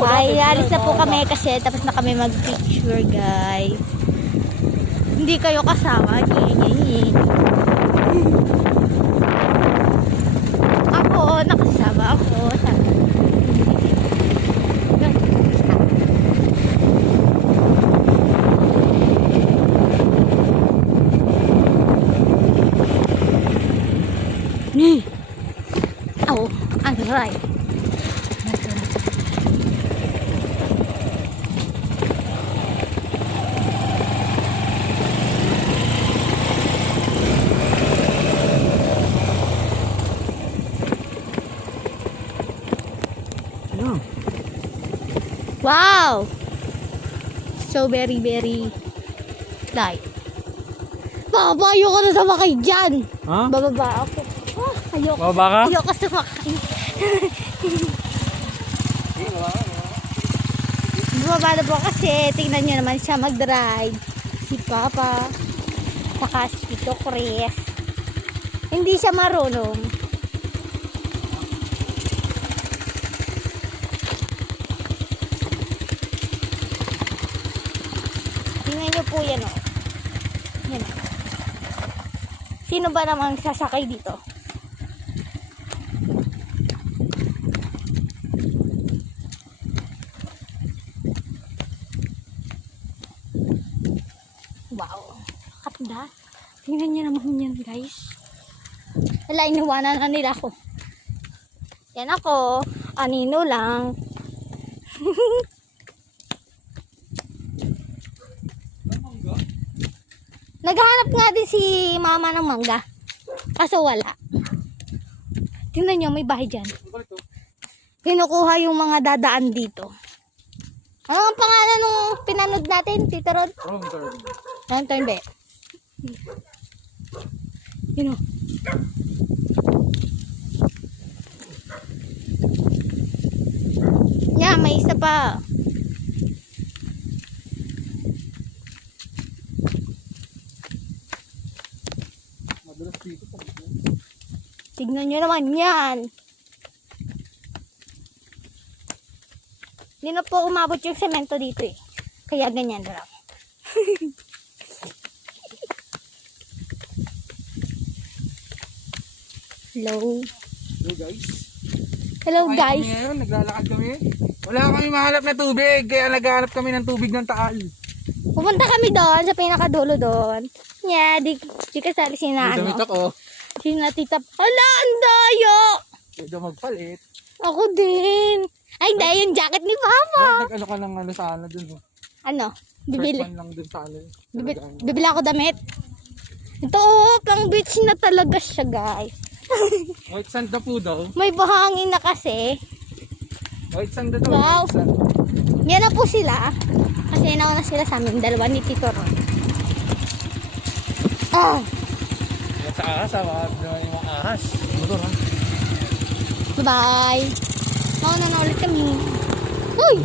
Ay, alis na po kami kasi tapos na kami mag-picture, guys. Hindi kayo kasama. Ako, nakasama ako. Oh, aray. Wow! So very light. Baba, ayoko na sumakay dyan. Ha? Bababa ako. Oh, ayoko. Bababa ka? Ayoko sumakay. Bababa na po kasi tingnan nyo naman siya mag-drive. Si Papa. Saka si Tito Chris. Hindi siya marunong. Tingnan nyo po yan o. Yan. Sino ba namang sasakay dito? Wow. Kapda. Tingnan nyo naman yan, guys. Wala, iniwanan na nila ako. Yan ako. Anino lang. Naghahanap nga din si mama ng mangga. Kaso wala. Tingnan nyo, may bahay dyan. Kinukuha yung mga dadaan dito. Ano ang pangalan nung pinanood natin, Tito Rod? Wrong turn. Wrong turn, be. Yun o. Yeah, may isa pa. Tignan nyo naman yan. Hindi na po umabot yung semento dito eh. Kaya ganyan na lang. Hello. Hello guys. Hello guys. Ngayon, naglalakad kami. Wala kami mahanap na tubig. Kaya naghahanap kami ng tubig ng Taal. Pupunta kami doon sa pinakadulo doon. Yeah, di kasali si na ano. Damit ako. Si na tita. Hala, ang dayo. Pwede magpalit. Ako din. Ay, hindi, yung jacket ni Mama. Nag-ano ka ng ano sa ano dun. Ano? Bibili. First one lang dun sa ano. Bibili ako damit. Ito, oh, pang beach na talaga siya, guys. White sand na po daw. May bahangin na kasi. White sand na daw. Wow. White sand. Yan na po sila. Kasi nauna sila sa amin. Dalawa ni Tito Ron. Ah. Yan sa ahas ha. Mga yung mga ahas. Motor ha. Bye-bye. Nauna na ulit kami. Uy!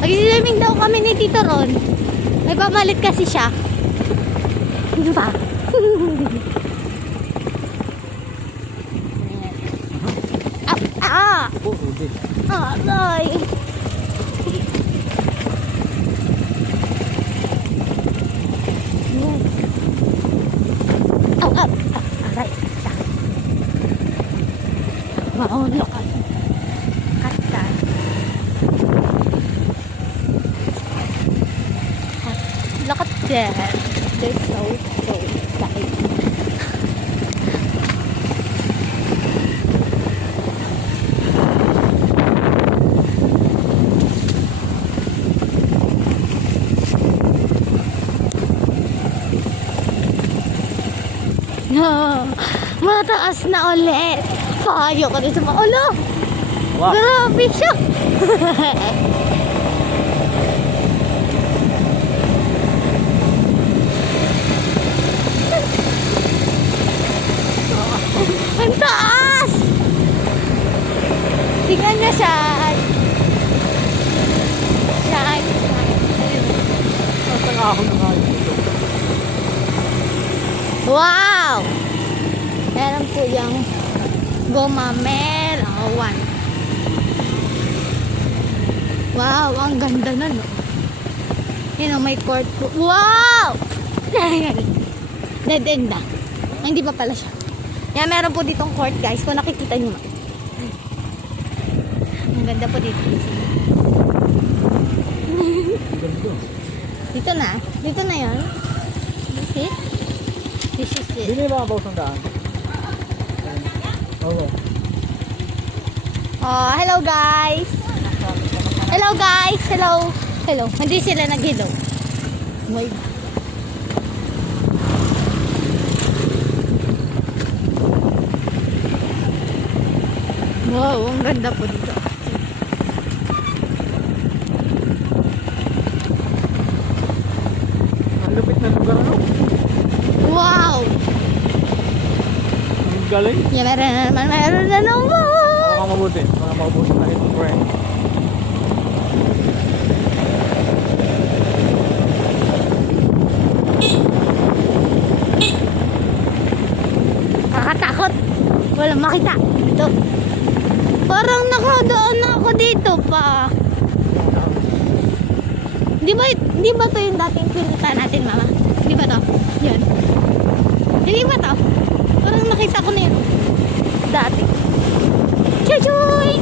Mag-swimming daw kami ni Tito Ron. May pamalit kasi siya. Ano ba? Oo, hindi. Aray! Aray! Maulo ka. Katan. Look at that. They're so excited. No, mataas na ulit. Payo ka dito sa ulo. Wow. Grabe siya. Ang taas. Tingnan niya siya. Siya. Nasa ahon na nga ito. Wow! Meron po yung Gomamel. One. Wow, ang ganda na, no? Yun, may court po. Wow! Dead end na. Ay, hindi pa pala siya. Yan, meron po ditong court, guys. Kung nakikita nyo. Ang ganda po dito. Dito na. Dito na yun. This is it. This is it. Hindi ba ang daan? Oo. Oh, hello guys. Hello guys. Hello. Hello. Hindi sila nag-hello. My God. Wow, ang ganda po dito. Ang lupit na lugar, ano? Wow! Ang galing. Yeah, meron na naman. Baka mabuti. Baka mabuti na ito, friend. Nakakatakot. Walang makita. Ito. Parang nakadaan na ako dito pa. Di ba to yung dating pinunta natin, mama? Di ba to? Yan. Hindi ba to? Parang nakita ko na yun. Dati. Chuchoy!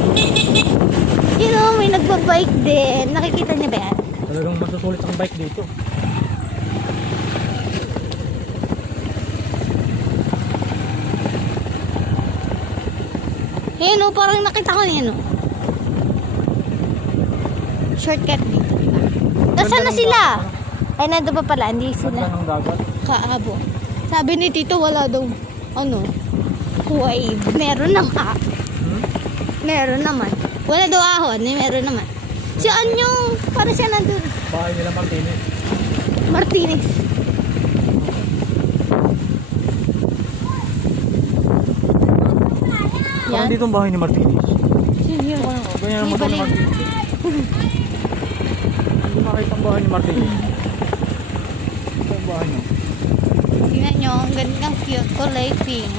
You know, may nagbabike din. Nakikita niya ba yan? Talagang masusulit ang bike dito. Ayan o, parang nakita ko yan o. Shortcut dito, diba? Nasaan na sila? Ay, nandun pa pala, hindi sila Ganda ng dagat. kaabo. Sabi ni Tito, wala daw, ano, wave. Meron naman. Meron naman. Wala daw ahon, meron naman. Saan yung, parang siya nandun. Bahay nila Martinez. Martinez. Parang Yan. dito ang bahay ni Martinez. Sino yun? Ganyan ang May motor ni balik. Martinez. Hindi makita ang bahay ni Martinez. Ito ang bahay niya. Tingnan nyo, ang gandang cute, kulay pink.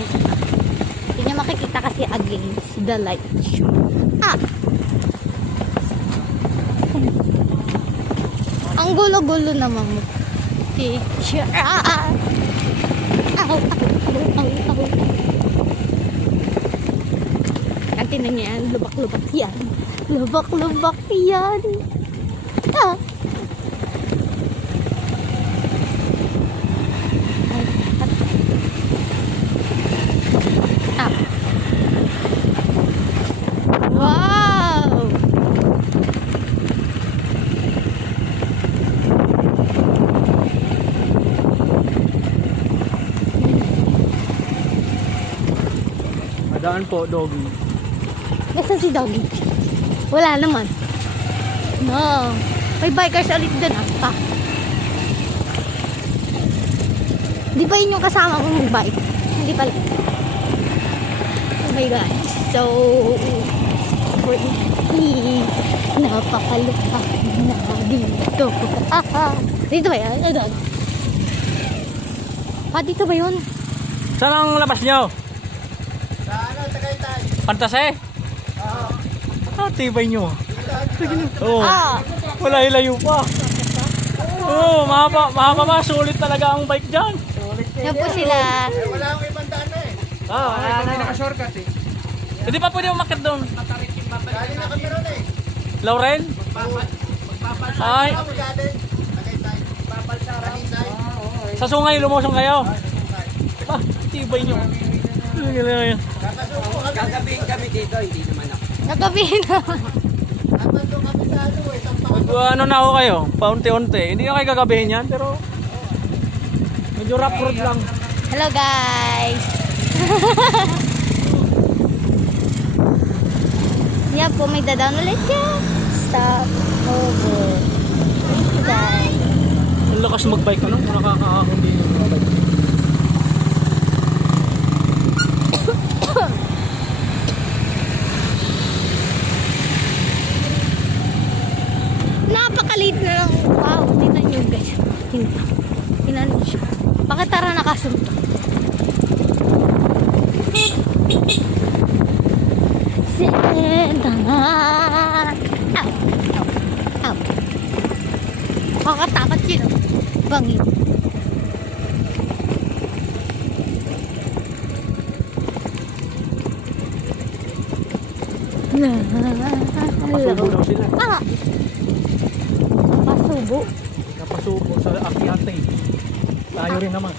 Hindi nyo makikita kasi against the light. Ah! Ang gulo-gulo naman mo. Teacher. Ah! Aw, aw, aw, aw, aw. At tingnan nyo yan, lubak-lubak yan. Lubak-lubak yan. Ah! Ah. Wow! Madaan po, doggy. Nasaan si Doggy? Wala naman. No. May bikers ulit dun ah. Pa. Di ba yun yung kasama kong bike? Hindi pala. Oh my God. So pretty. Napakalupah na dito. Dito ba yan? Ano? Dito ba yun? Saan ang labas nyo? Sa ano, Tagaytay? Pantase? Oo. Tibay nyo. Oo. Ah! Wala ilayo pa. Oo, mahaba ba? Sulit talaga ang bike dyan. Yan po sila. Eh, wala akong ibang daan na eh. Wala na. Naka-shortcut eh. Hindi pa pwede umakit doon. Galing na kami ron eh. Lauren? Ay, Kami galing. Tagaytay. Tagaytay. sa sungay lumusong kayo. Tibay nyo. Gagabihin kami dito, hindi naman ako. Nagabihin naman. Dapat doon kami sa ano eh, Sampakan. Ano na ako kayo? Paunti-unti. Hindi na kayo gagabihin yan, pero medyo rough road lang. Hello guys. Yan po, may dadaan ulit yan. Stop over. Thank you guys. Ang lakas magbike ano? Nakakaahon din yung mga bike. Napakaliit na lang. Wow, tingnan nyo guys. Tingnan nyo siya. Bakit tara Kakasunto. Sendangan. Ow. Ow. Ow. Kakatakot yun. Oh. Bangin. Napasubo daw sila. Ah! Pasubo. Napasubo sa Akyate. Tayo rin naman.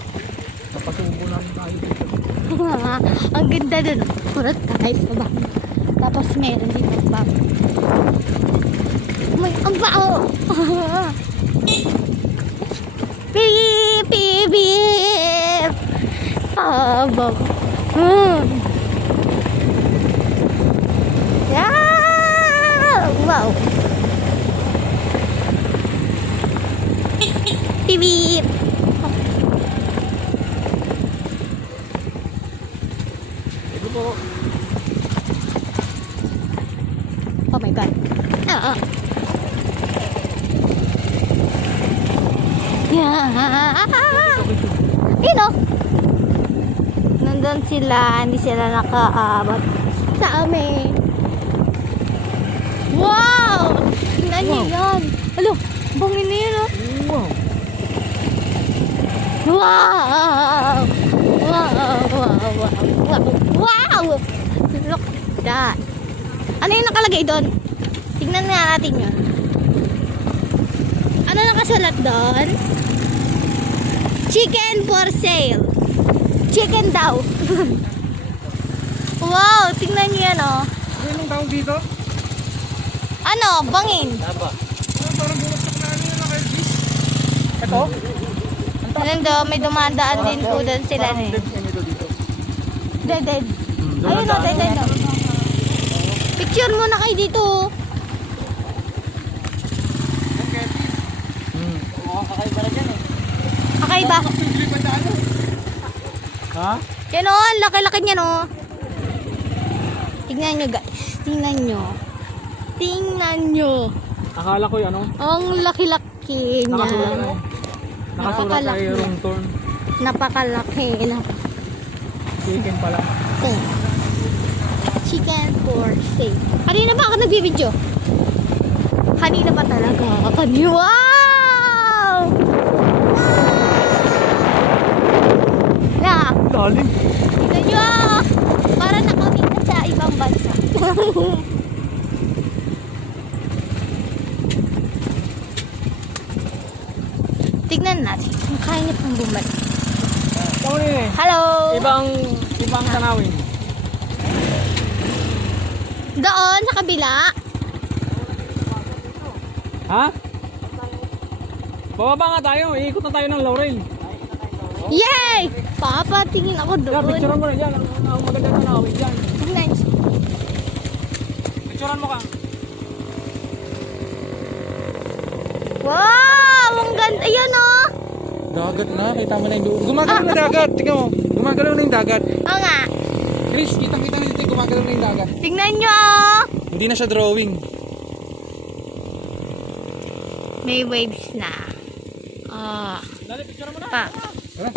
Napasubo namin tayo dito. Ang ganda dun. Kurot kahit sa bako. Tapos meron din ang bako. May ang bako! Beep! Beep! Beep! Ah, bako. Yeah! Wow! Beep! Beep! Ito po. Oh my God. Ah, ah. Yeah. Yun o. Nandun sila. Hindi sila nakaabot sa amin. Wow! Tingnan niyo yan. Alo, bangin na yun o. Wow. Wow! Wow! Wow! Wow! Wow! Look at that. Ano yung nakalagay doon? Tingnan nga natin yun. Ano nakasulat doon? Chicken for sale. Chicken daw. Wow! Tingnan niyo yan oh. Ano yung tawag dito? Ano? Bangin. Taba. Parang bumagsak na ano yun na kayo, Gis? Ito? Ano daw? May dumadaan din po doon sila eh. Ito dito. Dead. Ayun o, dead o. Picture muna kayo dito. Mukhang kakaiba na dyan eh. Kakaiba. Ha? Yan o, ang laki-laki niya no. Tingnan nyo guys. Tingnan nyo. Tingnan nyo. Akala ko yung ano? Ang laki-laki niya. Nakasulat na eh. Nakasulat Napakalaki. kay wrong turn. Napakalaki na. Chicken pala. Chicken for sale. Kanina ba ako nagbibideo? Kanina ba talaga? Kanina. Wow! Na, Lalim. tignan nyo. Para nakawin ka sa ibang bansa. Tignan natin kung kaya niya pang bumalik. Ito eh. Hello! Ibang tanawin. Doon sa kabila. Ha? Bababa nga tayo. Iikot na tayo ng Laurel. Yay! Papatingin ako Kaya doon. picturean mo na dyan. Ang magandang tanawin dyan. Tignan nyo. Picturean mo ka. Wow! Ang ganda. Ayun oh. Dagat na. Kita mo na yung gumagalaw na dagat. Tingnan mo. Gumagalaw na yung dagat. Oo nga. Chris, kitang-kita na dito. Gumagalaw na yung dagat. Tignan nyo oh. Hindi na siya drawing. May waves na. Ah. Dali, picturean mo na. Pa. Tara.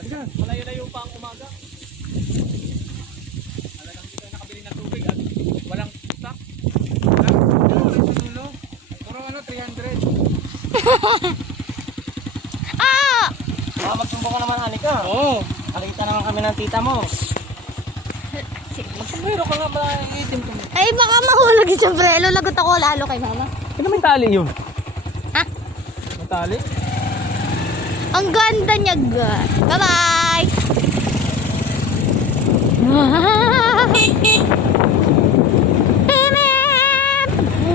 Halika. Malayo-layo pa ang umaga. Talagang dito ay nakabili ng tubig at walang stock. Puro ano, 300. Ah! Baka magsumbong ka naman, Anika. Oo. Nakita naman kami ng tita mo. Meron ka nga ba itim ko? Ay, baka mahulog yun. Siyempre, lulagot ako lalo kay mama. Ano may tali yun? Ha? May tali? Ang ganda niya, guys. Bye-bye!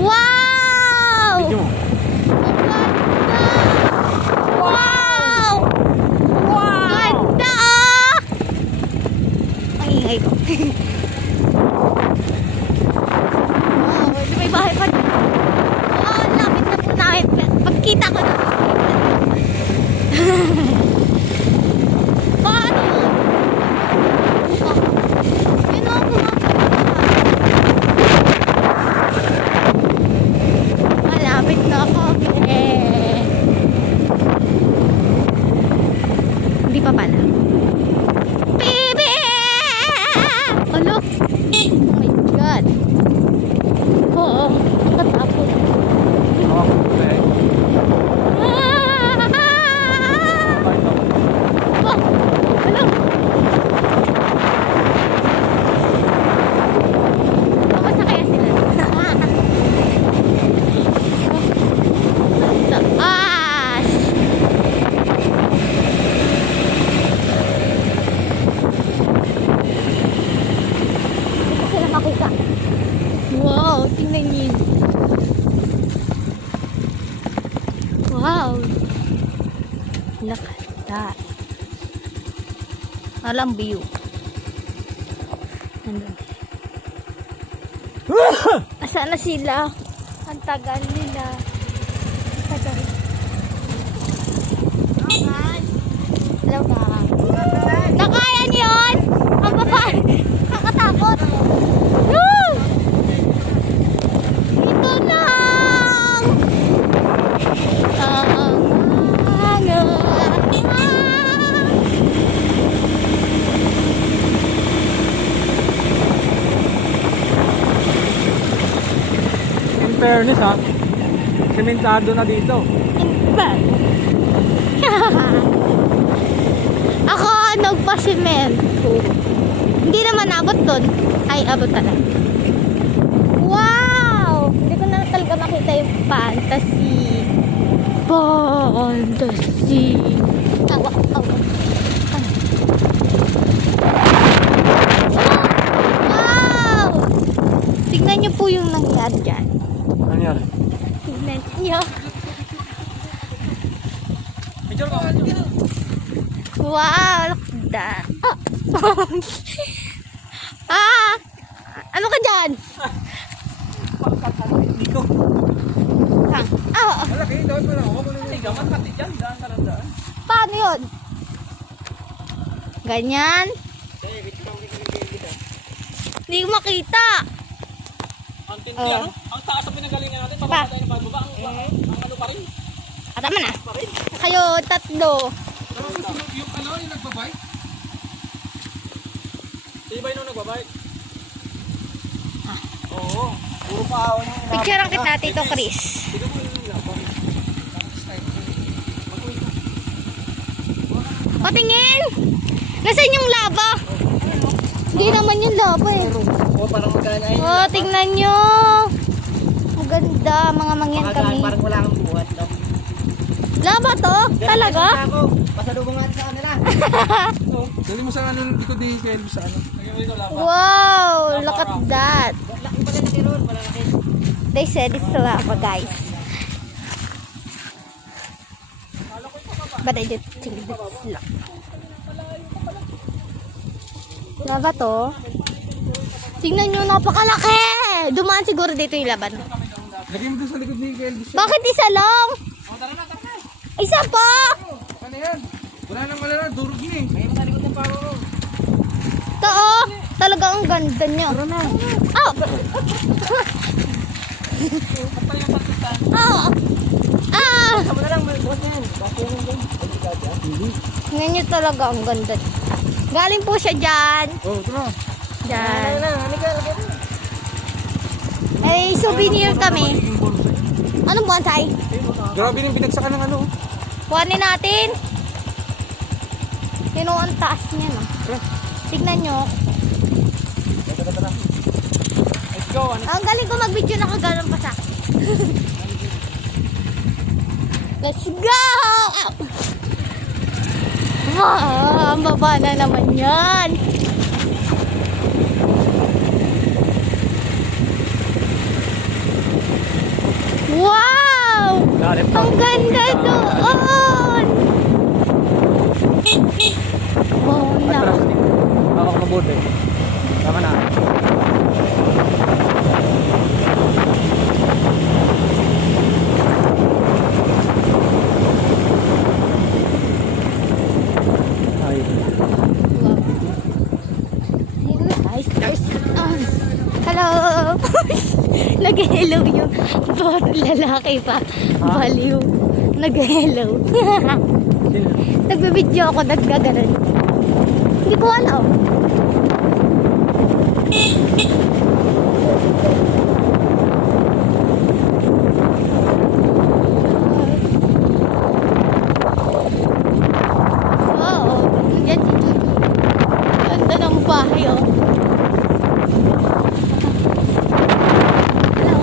Wow! Video mo. Wow! Ganda ah! Ang ingay ko. Wow, may bahay pa. Oh, lapit na po namin. Pagkita ko na. Paano yun? Yun o, malapit na kami. Hindi Di pa pala. Baby! Alo? Oh my God. Oo. Katapos. Oh, okay. Kamusta kaya sila? Taas! Hindi sila makita. Wow, tingnan niyo. Wow. Look at that. Alam view. Nandun. Asan na sila? Ang tagal nila. Ang tagal. Hello ka. Nakaya niyo yun? Ang baba. Kakatakot. Woo! Ito lang. In fairness ha, sementado na dito. Ako nagpa-semento. Hindi naman abot doon. Ay, abot talaga. Wow! Hindi ko na talaga makita yung fantasy. Fantasy. Awa, awa. Wow! Tignan niyo po yung nangyari dyan. Ano yan? Tignan niyo. Picture ko. Wow! Look at that. Ah! Ano ka dyan? Dito. Ah! Malaki, dapat mo lang ako. Hindi ka makati dyan. Daan ka lang daan. Paano yun? Ganyan? Hindi ko makita. Ang tindi ano? Ang taas na pinagalingan natin. Pababa tayo ng pagbaba. Ang ano pa rin. Tama na. Kayo, tatlo. Yung ano, yung nagbabike? Tibay nung nagbabike. Oo. Puro pa ako nung Picturean kita, Tito Chris. Tignan mo yung labang. Patingin! Nasaan yung lava? Hindi naman yung lava eh. Oo, parang magana yun. Oh, tingnan nyo. Ang ganda, mga mangyan kami. Parang wala kang buhat. No? Lava to? Talaga? Pasalubong natin sa kanila. Dali mo sa ano, likod ni Kelby sa ano. Lagyan mo dito lava. Wow, look at that. Laki pala laki ron, malalaki. They said it's lava, guys. But I didn't think it's lava. Lava to? Tingnan nyo, napakalaki! Dumaan siguro dito yung laban. Lagyan mo doon sa likod ni Kelby sa... Bakit isa lang? Tara na, tara na. Isa pa! Ano yan? Wala nang malala, durog na eh. May matalikod ng paro ko. Ito oh, talaga ang ganda niya. Ah! Ah! Ah! Tama na lang, may buhat na yan. Bakit yun yun? Tingnan nyo talaga ang ganda. Galing po siya dyan. Oh, tara. Dyan. Ano ka, lagyan mo. Ay, souvenir kami. Anong bonsai? Grabe yung binagsakan ng ano. Kuhanin natin. Yun ang taas niya, no? Tignan nyo. Let's go. Ano? Ang galing ko mag-video nakagalang pa sa akin. Let's go! Ang baba na naman yan. Wow! Lalim pa. Ang ganda doon! Wow, na. Atras din. Ako mabuti. Tama na. Ay. Guys, there's hello! Nag-hello yung lalaki pa. Baliw. Nag-hello. Sino? Nagbibideo ako, naggaganon. Hindi ko alam. Oo, nandiyan si Judy. Ganda ng bahay, oh. Hello.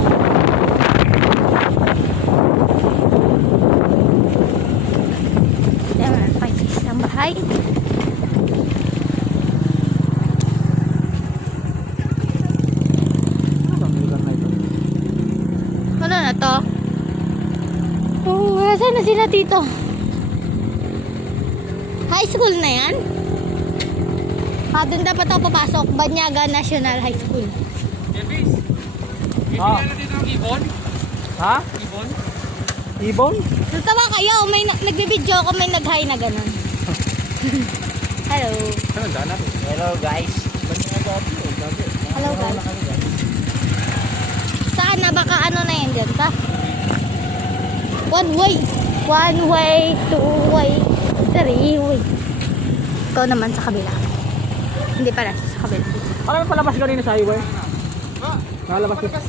Ayan, pakikis ng bahay. Ang lugar na ito. Ano na to? Oh, nasaan na sila dito? High school na yan? Doon dapat ako papasok. Banyaga National High School. Ah. Ha? Ibon? Natawa kayo. May nagbibideo ako. May nag-hi na ganun. Hello. Ano daan natin? Hello guys. Hello guys. Saan na? Baka ano na yan dyan ta? One way. One way, two way, three way. Ikaw naman sa kabila. Hindi pala sa kabila. Parang palabas ka rin sa highway. Nakalabas ka.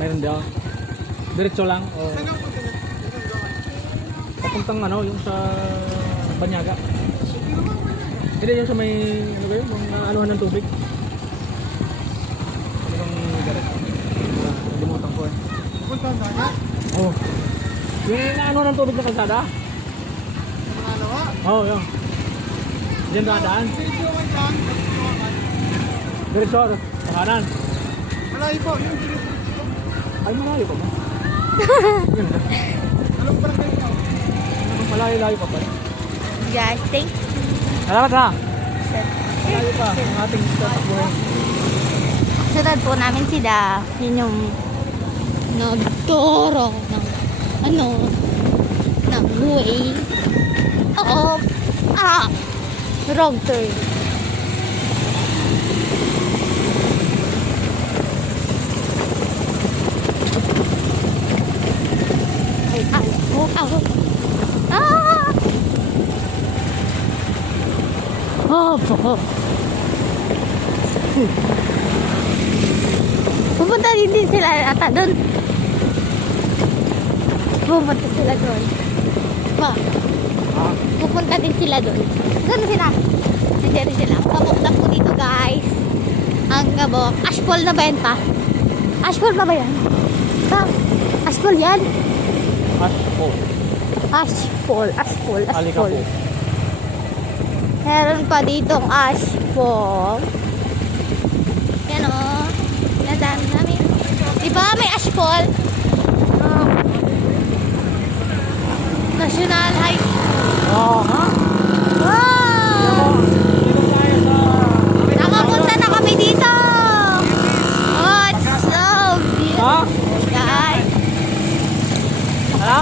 Meron daw. Diretso lang. O... Papuntang ano, yung sa Banyaga. Hindi yung sa may, ano ba yun, yung anuhan ng tubig. Ano bang diretso? Nalimutan ko eh. Punta na niya. Oo. Yung ano ng tubig na kalsada? Mga alawa. Oo, yun. Diyan dadaan. Video may daan. Diretso, sa kanan. Malayo po. Yung diretso. Ay, malayo pa ba? Yun na. Alam pa lang kayo. Malayo-layo pa pala. Guys, thank Salamat ha! you. Malayo pa ang ating tatakbuhin. Sunod po namin sila. Yun yung nagturo ng ano, ng way. Oo. Wrong turn. Ay, pupunta din sila ata doon. Pupunta sila doon. Ma, pupunta din sila doon. Saan sila? Nandiyan sila. Kabok na po dito guys. Ang kabok. Ashfall na ba yan pa? Ashfall na ba yan? Ha? Ashfall yan? Aspo. Ashfall. Alikabo. Meron pa ditong ashfall. Yan o. Nadaan namin. Diba may ashfall? National High School. Oo, ha? Wow! Dito tayo sa... Nakapunta na kami dito! Oh, it's so Ha? beautiful, guys. Ha?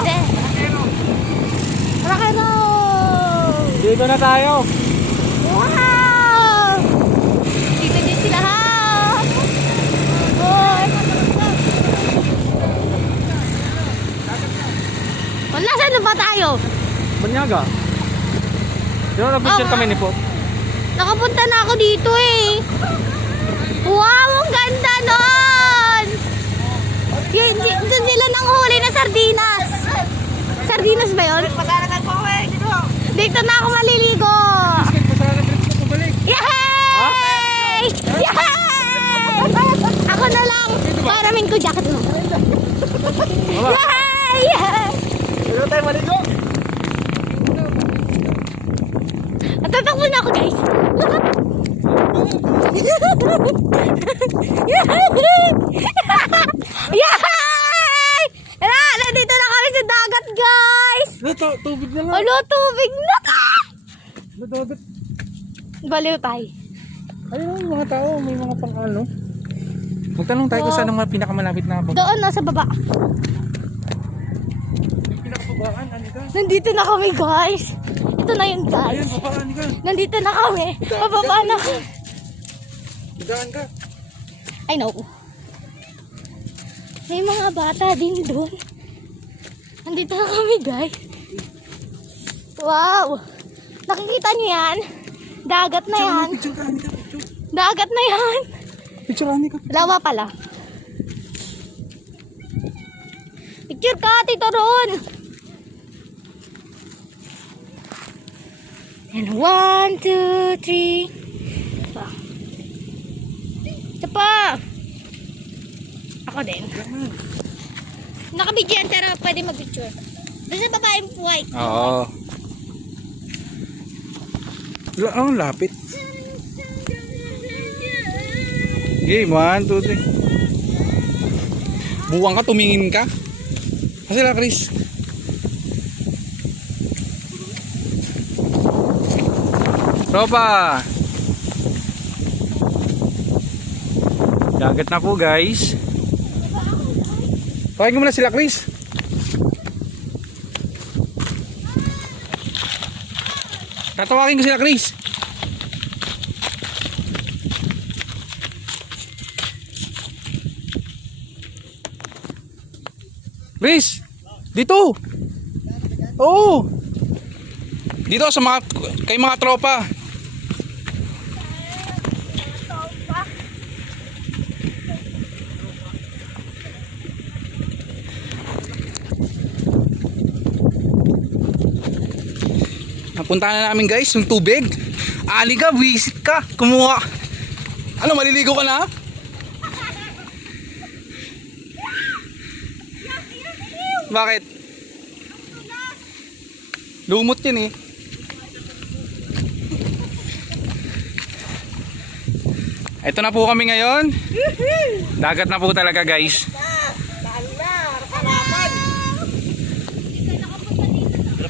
Rakano! Dito na tayo. Wow! Dito din sila ha! Oh! Wala, saan na ba tayo? Banyaga. Dito nag-picture kami ni Pop. Nakapunta na ako dito eh. Wow, ang ganda nun! Doon sila nang huli na sardinas. Sardinas ba yun? Pasaragan po eh. Dito. Dito na ako maliligo. Yay! Yay! Ako na lang. Paramin ko jacket mo. Yay! Dito tayo maligo. Tatakbo na ako guys. Yay! Nandito na kami sa dagat guys. Tubig na lang. Alo, tubig na ka. Nadagat. Baliw tayo. Ayun yung mga tao, may mga pang ano. Magtanong tayo kung saan ang mga pinakamalapit na baba. Doon na sa baba. Yung pinakababaan, Anika. Nandito na kami guys. Ito na yun guys. Ayun, baba, Anika. Nandito na kami. Pababa na. Higaan ka. I know. May mga bata din doon. Nandito na kami guys. Wow! Nakikita niyo yan? Dagat na yan. Picture ka, Anika. Picture. Dagat na yan. Picture, Anika. Lawa pala. Picture ka, Tito Ron. And 1, 2, 3. Pa. Ito pa. Ako din. Nakabidyo yan, pero pwede mag-picture. Basta babaeng white. Oo. Ang lapit. Game, 1, 2, 3. Buwang ka, tumingin ka. Kasi la, Chris. Tropa. Dagat na po, guys. Tawagin mo na sila, Chris. Tatawagin ko sila, Chris. Chris, dito. Oo. Dito sa mga kay mga tropa. Napunta na namin, guys, yung tubig. Ali ka, visit ka, kumuha. Ano, maliligo ka na? Bakit? Lumot yun eh. Ito na po kami ngayon. Dagat na po talaga, guys.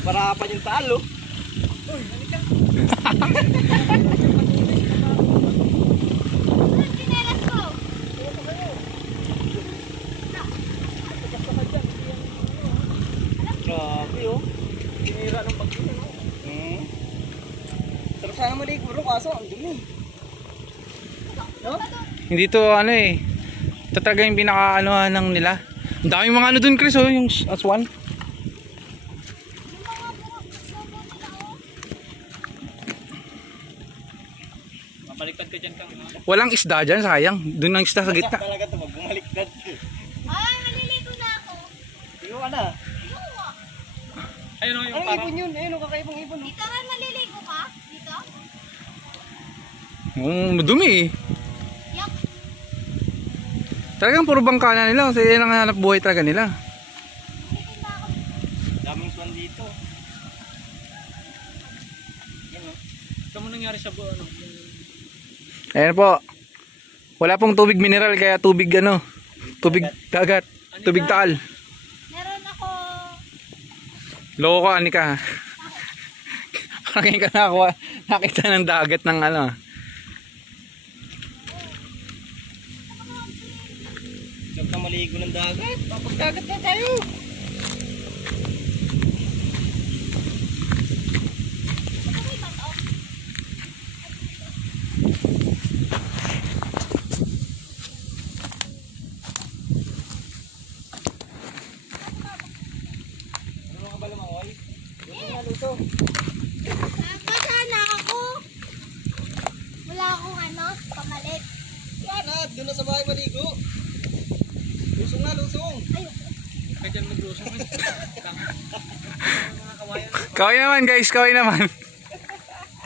Parapan yung talo. Grabe oh. Tinira ng bagyo no. Sarap sana maligo bro kaso ang dumi. No? Hindi to ano eh. Ito talaga yung pinaka-anuhan ng nila. Ang daming mga ano dun, Chris, oh, yung aswan. Mabaliktad ka dyan kang. Walang isda dyan, sayang. Dun ang isda sa gitna. Talaga ito magbumaliktad. Ay, maliligo na ako. Tingnan ka na. Ayun oh, Anong ibon yun? Ayun, kakaibang ibon. Dito rin maliligo ka? Dito? Madumi eh. Yup. Talagang puro bangka na nila. Kasi yan ang hanap buhay talaga nila. Daming swan dito. Yan oh. Ito mo nangyari sa buo ano? Ayan po. Wala pong tubig mineral kaya tubig ano. Tubig dagat. Tubig taal. Meron ako. Loko ka, Anika. Ngayon ka nakakuha. Nakita ng dagat ng ano. Sarap na maligo ng dagat. Papagdagat na tayo. Sana ako. Wala akong ano, pamalit. Yan ah, doon na sa bahay maligo. Lusong na, lusong. Kaya dyan maglusong eh. Mga kawayan. Kaway naman, guys. Kaway naman.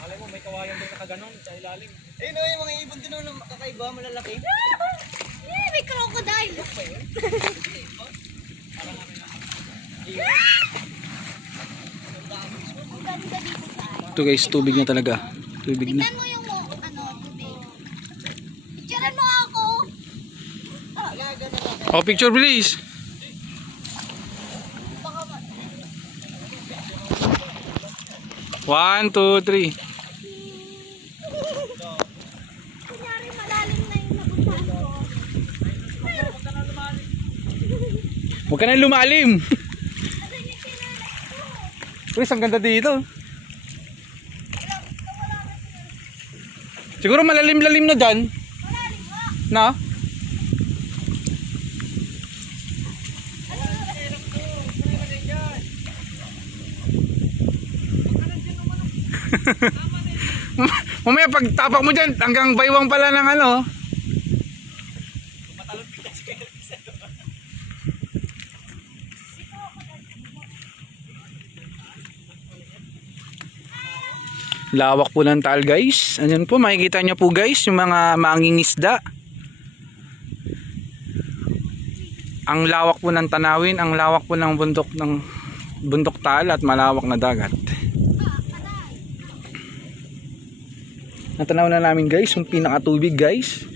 Alam mo, may kawayan doon nakaganon sa ilalim. Eh no, yung mga ibon doon na kakaiba, malalaki. May crocodile. Ang ganda dito sa Ito guys, tubig na talaga. Tubig na. tignan mo yung ano, tubig. Picturean mo ako. Oh, picture please. Baka ma... 1, 2, 3. Kunyari malalim na yung napuntahan ko. Huwag ka na lumalim. Chris, ang ganda dito. Siguro malalim-lalim na dyan. Na? Mamaya pag tapak mo dyan, hanggang baywang pala ng ano. Lawak po ng Taal guys. Ayan po, makikita nyo po guys yung mga mangingisda. Ang lawak po ng tanawin, ang lawak po ng bundok Taal at malawak na dagat. Natanaw na namin guys yung pinakatubig guys.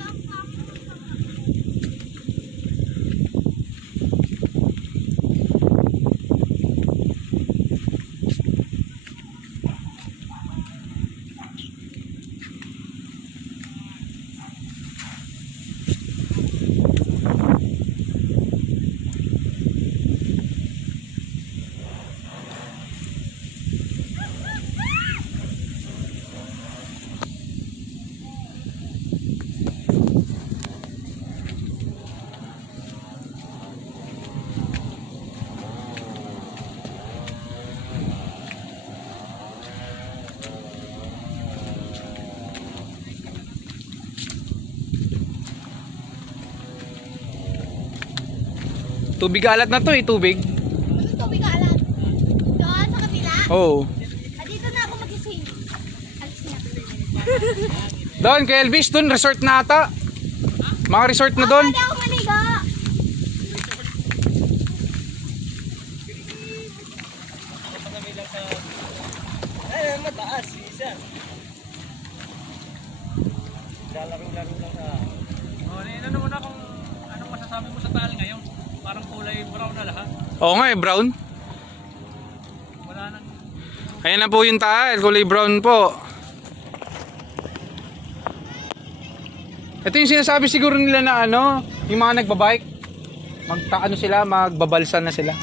Tubig alat na to eh, tubig. Ano tubig alam? Doon sa kabila? Oo. Dito na ako mag-swim. Alis na. Doon kay Elvis, doon resort na ata. Mga resort na doon. Pwede ako maligo. Ay, mataas. Isa. Lalaro-laro lang sa... Oh, ano mo na kung anong masasabi mo sa Taal ngayon? Parang kulay brown na lahat. Oo nga eh, brown. Wala nang... Ayan na po yung Taal, kulay brown po. Ito yung sinasabi siguro nila na ano, yung mga nagbabike. Ano sila, magbabalsan na sila.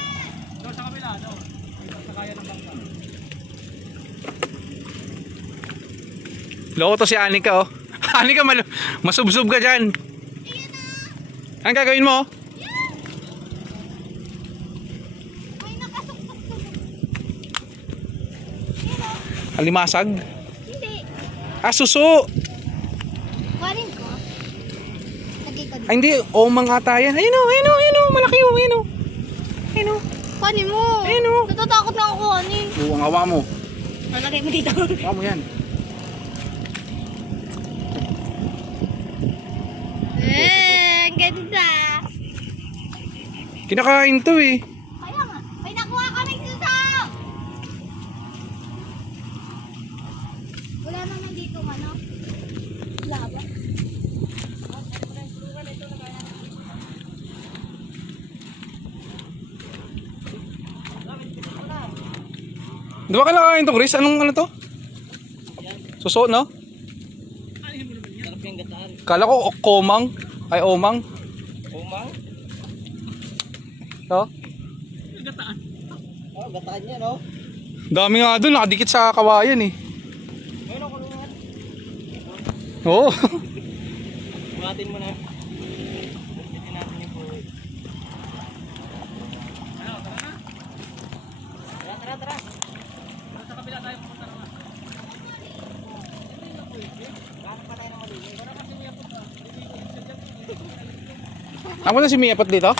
Doon sa kabila, doon. Dito sa kaya ng bangka. Loko to si Anika oh. Anika, masubsob ka dyan. Anong gagawin mo? Ay, nakasuktok-tuk. Alimasag? Hindi. Suso! Kuhanin ko. Lagay ko. Ay hindi, omang ata yan. Ayun o, malaki o, ayun o. Ayun o. Kuhanin mo. Ayun o. Natatakot na ako kuhanin. Oo, ang awa mo. Nalagay mo dito. Awa mo yan. Ang ganda. Kinakain to eh. Kaya nga. May nakuha kami suso. Wala naman dito ano. Wala ba? Di ba kinakain to, Chris? Anong ano to? Suso, no? Sarap yung gataan. Kala ko komang. Ay, omang. Umang? No? Oh, gataan niya, no? Dami nga doon, nakadikit sa kawayan eh. Ayun ako naman. Oo. Buhatin mo na. Buhatin natin yung buhay. Ano, tara na. Tara. Doon sa kabila tayo pupunta naman. Ako na si Mia Pat dito?